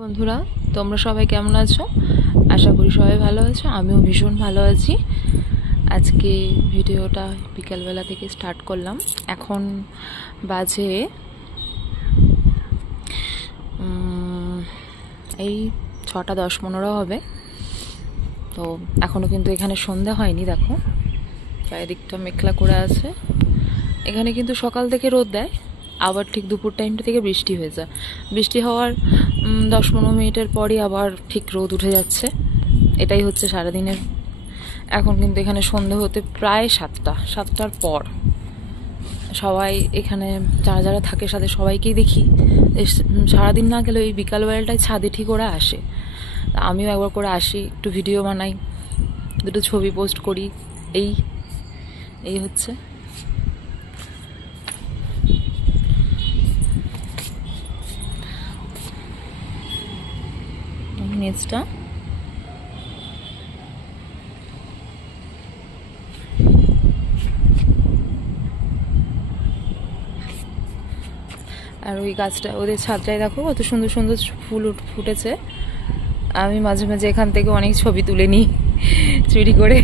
বন্ধুরা, তোমরা সবাই কেমন আছো? আশা করি সবাই ভালো আছো। আমিও ভীষণ ভালো আছি। আজকে ভিডিওটা বিকালবেলা থেকে স্টার্ট করলাম। এখন বাজে এই 6:10-15 হবে। তো এখনও কিন্তু এখানে সন্ধ্যা হয়নি। দেখো চারিদিকটা মেঘলা করে আছে। এখানে কিন্তু সকাল থেকে রোদ দেয়, আবার ঠিক দুপুর টাইমটা থেকে বৃষ্টি হয়ে যায়। বৃষ্টি হওয়ার 10-15 মিনিটের পরই আবার ঠিক রোদ উঠে যাচ্ছে। এটাই হচ্ছে সারাদিনের। এখন কিন্তু এখানে সন্ধে হতে প্রায় 7টার পর। সবাই এখানে যারা যারা থাকে সাথে সবাইকেই দেখি সারাদিন না গেলে ওই বিকালবেলাটায় ছাদে ঠিক ওরা আসে। আমিও একবার করে আসি, একটু ভিডিও বানাই, দুটো ছবি পোস্ট করি। এই হচ্ছে নিচটা। আর ওই গাছটা, ওদের ছাদটায় দেখো কত সুন্দর সুন্দর ফুল ফুটেছে। আমি মাঝে মাঝে এখান থেকে অনেক ছবি তুলে নিই চুরি করে।